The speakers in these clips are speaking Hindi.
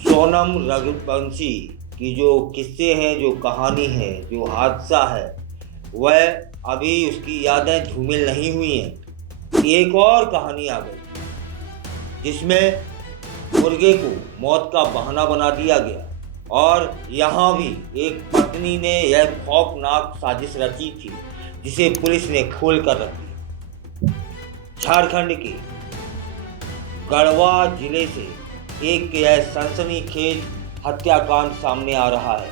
सोनम रघुवंशी की जो किस्से हैं, जो कहानी है, जो हादसा है, वह अभी उसकी यादें धूमिल नहीं हुई हैं। एक और कहानी आ गई जिसमें मुर्गे को मौत का बहाना बना दिया गया और यहाँ भी एक पत्नी ने यह खौफनाक साजिश रची थी जिसे पुलिस ने खोल कर रख दिया। झारखंड के गढ़वा जिले से एक यह सनसनीखेज हत्याकांड सामने आ रहा है,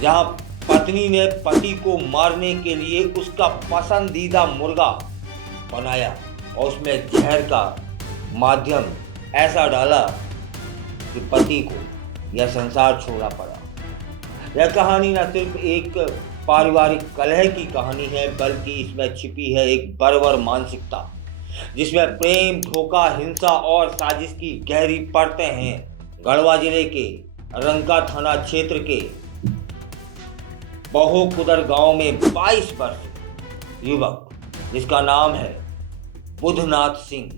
जहां पत्नी ने पति को मारने के लिए उसका पसंदीदा मुर्गा बनाया और उसमें जहर का माध्यम ऐसा डाला कि पति को यह संसार छोड़ना पड़ा। यह कहानी न सिर्फ एक पारिवारिक कलह की कहानी है, बल्कि इसमें छिपी है एक बर्बर मानसिकता जिसमें प्रेम, धोखा, हिंसा और साजिश की गहरी परतें हैं। गढ़वा जिले के रंका थाना क्षेत्र के बहुकुदर गांव में 22 वर्ष युवक जिसका नाम है बुधनाथ सिंह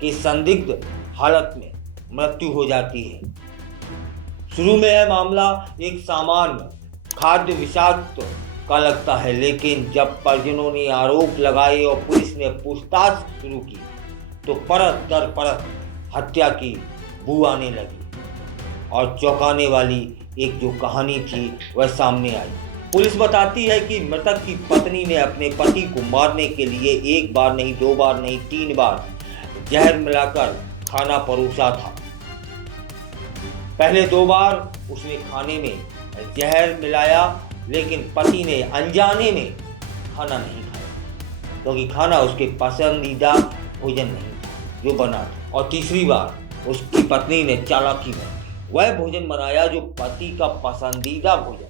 की संदिग्ध हालत में मृत्यु हो जाती है। शुरू में यह मामला एक सामान्य खाद्य विषाक्त का लगता है, लेकिन जब परिजनों ने आरोप लगाए और पुलिस ने पूछताछ शुरू की तो परत दर परत हत्या की बू आने लगी और चौंकाने वाली एक जो कहानी थी वह सामने आई। पुलिस बताती है कि मृतक की पत्नी ने अपने पति को मारने के लिए एक बार नहीं, 2 बार नहीं, 3 बार जहर मिलाकर खाना परोसा था। पहले 2 बार उसने खाने में जहर मिलाया, लेकिन पति ने अनजाने में खाना नहीं खाया क्योंकि खाना उसके पसंदीदा भोजन नहीं था जो बना था। और तीसरी बार उसकी पत्नी ने चालाकी में वह भोजन बनाया जो पति का पसंदीदा भोजन,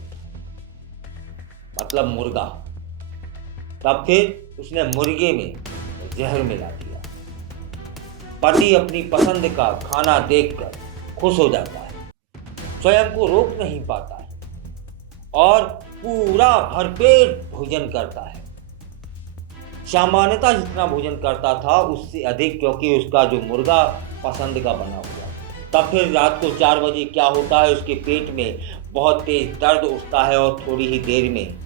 मतलब मुर्गा। तब फिर उसने मुर्गे में जहर मिला दिया। पति अपनी पसंद का खाना देखकर खुश हो जाता है, स्वयं को रोक नहीं पाता है और पूरा भरपेट भोजन करता है। सामान्यतः जितना भोजन करता था उससे अधिक, क्योंकि उसका जो मुर्गा पसंद का बना हुआ। तब फिर रात को 4 बजे क्या होता है, उसके पेट में बहुत तेज दर्द उठता है और थोड़ी ही देर में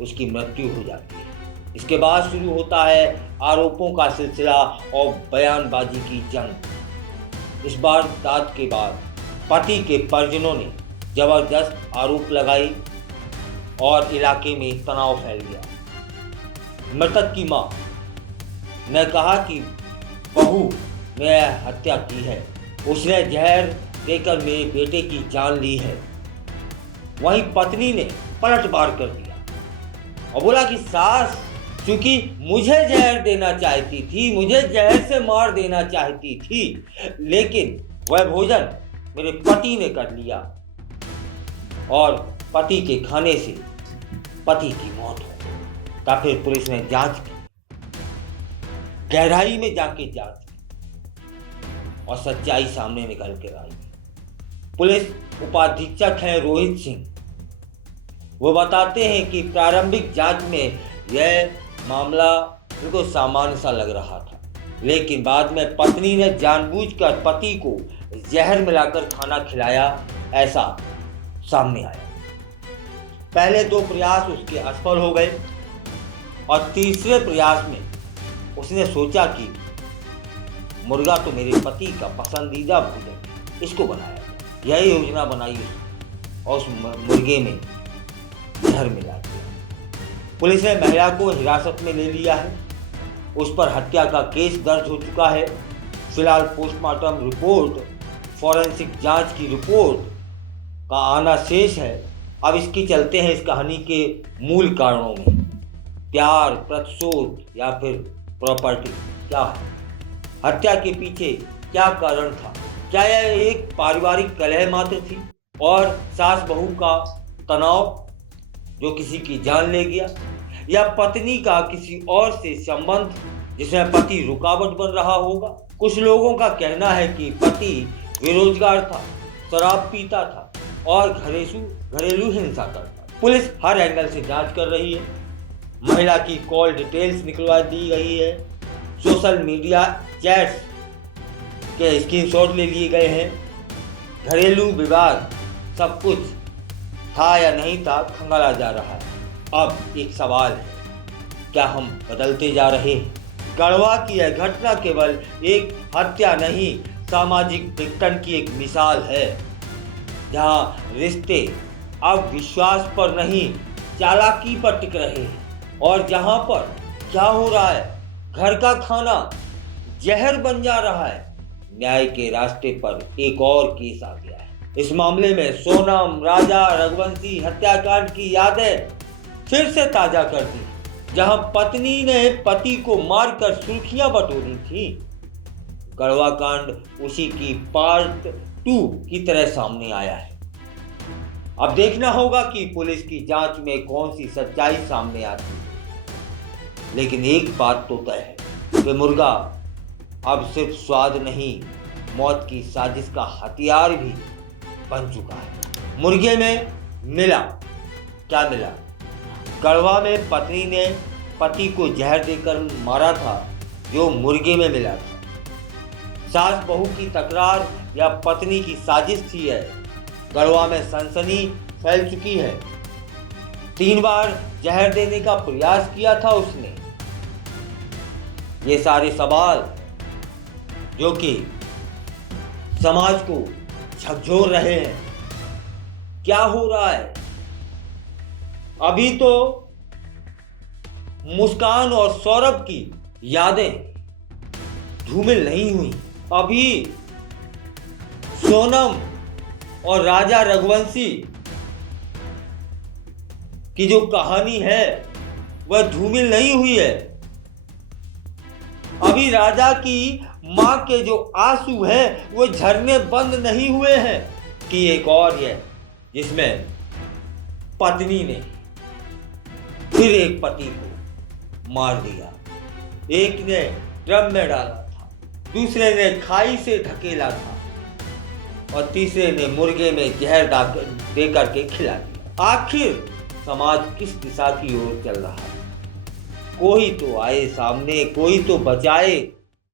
उसकी मृत्यु हो जाती है। इसके बाद शुरू होता है आरोपों का सिलसिला और बयानबाजी की जंग। इस बार वारदात के बाद पति के परिजनों ने जबरदस्त आरोप लगाई और इलाके में तनाव फैल गया। मृतक की मां ने कहा कि बहू ने हत्या की है, उसने जहर देकर मेरे बेटे की जान ली है। वहीं पत्नी ने पलटवार कर दिया और बोला कि सास क्योंकि मुझे जहर देना चाहती थी, मुझे जहर से मार देना चाहती थी, लेकिन वह भोजन मेरे पति ने कर लिया और पति के खाने से पति की मौत हो गई। तब फिर पुलिस ने जांच की, गहराई में जाके जांच की और सच्चाई सामने निकल कर आई। पुलिस उपाधीक्षक हैं रोहित सिंह, वो बताते हैं कि प्रारंभिक जांच में यह मामला बिल्कुल सामान्य सा लग रहा था, लेकिन बाद में पत्नी ने जानबूझकर पति को जहर मिलाकर खाना खिलाया, ऐसा सामने आया। पहले 2 प्रयास उसके असफल हो गए और तीसरे प्रयास में उसने सोचा कि मुर्गा तो मेरे पति का पसंदीदा भोजन, इसको बनाया। यही योजना बनाई और उस मुर्गे में जहर मिला दिया। पुलिस ने महिला को हिरासत में ले लिया है, उस पर हत्या का केस दर्ज हो चुका है। फिलहाल पोस्टमार्टम रिपोर्ट, फॉरेंसिक जांच की रिपोर्ट का आना शेष है। अब इसकी चलते हैं इस कहानी के मूल कारणों में। प्यार, प्रतिशोध या फिर प्रॉपर्टी क्या है? हत्या के पीछे क्या कारण था? क्या यह एक पारिवारिक कलह मात्र थी और सास बहू का तनाव जो किसी की जान ले गया, या पत्नी का किसी और से संबंध जिसमें पति रुकावट बन रहा होगा? कुछ लोगों का कहना है कि पति बेरोजगार था, शराब पीता था और घरेलू हिंसा करता। पुलिस हर एंगल से जांच कर रही है। महिला की कॉल डिटेल्स निकलवा दी गई है, सोशल मीडिया चैट्स के स्क्रीनशॉट ले लिए गए हैं घरेलू विवाद सब कुछ था या नहीं था खंगाला जा रहा है। अब एक सवाल है, क्या हम बदलते जा रहे हैं? गढ़वा की यह घटना केवल एक हत्या नहीं, सामाजिक विघटन की एक मिसाल है, जहां रिश्ते अब विश्वास पर नहीं चालाकी पर टिक रहे हैं और जहां पर क्या हो रहा है, घर का खाना जहर बन जा रहा है। न्याय के रास्ते पर एक और केस आ गया है। इस मामले में सोनम राजा रघुवंशी हत्याकांड की यादें फिर से ताजा कर दी, जहां पत्नी ने पति को मारकर सुर्खियां बटोरी थी। गढ़वा कांड उसी की पार्ट 2 की तरह सामने आया है। अब देखना होगा कि पुलिस की जांच में कौन सी सच्चाई सामने आती है। लेकिन एक बात तो तय है कि मुर्गा अब सिर्फ स्वाद नहीं, मौत की साजिश का हथियार भी बन चुका है। मुर्गे में मिला क्या मिला? गढ़वा में पत्नी ने पति को जहर देकर मारा था, जो मुर्गे में मिला था। सास बहू की तकरार या पत्नी की साजिश थी है। गढ़वा में सनसनी फैल चुकी है। 3 बार जहर देने का प्रयास किया था उसने। ये सारे सवाल जो कि समाज को झकझोर रहे हैं, क्या हो रहा है? अभी तो मुस्कान और सौरभ की यादें धूमिल नहीं हुई। अभी सोनम और राजा रघुवंशी की जो कहानी है वह धूमिल नहीं हुई है। अभी राजा की मां के जो आंसू हैं वो झरने बंद नहीं हुए हैं कि एक और है जिसमें पत्नी ने फिर एक पति को मार दिया। एक ने ड्रम में डाला था, दूसरे ने खाई से ढकेला था और तीसरे ने मुर्गे में जहर दे करके खिला दिया। आखिर समाज किस दिशा की ओर चल रहा है? कोई तो आए सामने, कोई तो बचाए